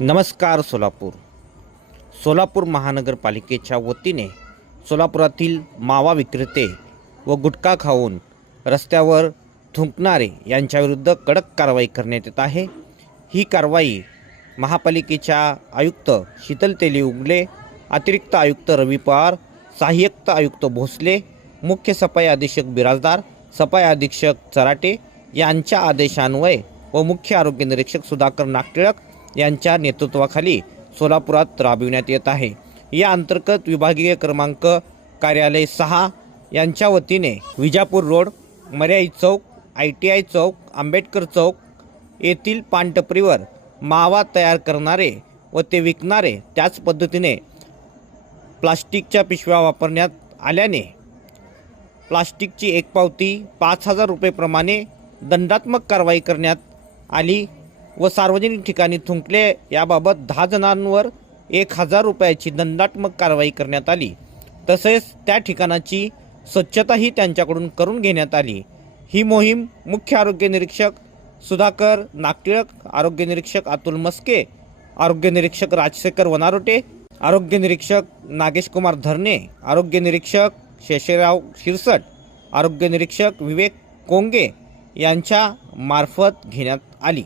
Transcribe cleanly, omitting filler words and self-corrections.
नमस्कार सोलापूर महानगरपालिकेच्या वतीने सोलापुरातील मावा विक्रेते व गुटखा खाऊन रस्त्यावर थुंकणारे यांच्याविरुद्ध कडक कारवाई करण्यात येत आहे। ही कारवाई महापालिकेच्या आयुक्त शीतल तेली उगले, अतिरिक्त आयुक्त रवी पवार, सहाय्यक आयुक्त भोसले, मुख्य सफाई अधीक्षक बिराजदार, सफाई अधीक्षक चराटे यांच्या आदेशान्वये व मुख्य आरोग्य निरीक्षक सुधाकर नागटिळक यांच्या नेतृत्वाखाली सोलापुरात राबविण्यात येत आहे। या अंतर्गत विभागीय क्रमांक कार्यालय 6 यांच्या वतीने विजापूर रोड, मर्याई चौक, ITI चौक, आंबेडकर चौक येथील पानटपरीवर मावा तयार करणारे व ते विकणारे, त्याच पद्धतीने प्लास्टिकच्या पिशव्या वापरण्यात आल्याने प्लास्टिकची एक पावती 5,000 रुपये प्रमाणे दंडात्मक कारवाई करण्यात आली व सार्वजनिक ठिकाणी थुंकले याबाबत 10 जणांवर 1,000 रुपयाची दंडात्मक कारवाई करण्यात आली। तसेच त्या ठिकाणाची स्वच्छताही त्यांच्याकडून करून घेण्यात आली। ही मोहीम मुख्य आरोग्य निरीक्षक सुधाकर नागटिळक, आरोग्य निरीक्षक अतुल मस्के, आरोग्य निरीक्षक राजशेखर वनारोटे, आरोग्य निरीक्षक नागेश कुमार धरणे, आरोग्य निरीक्षक शेषराव शिरसट, आरोग्य निरीक्षक विवेक कोंगे यांच्या मार्फत घेण्यात आली।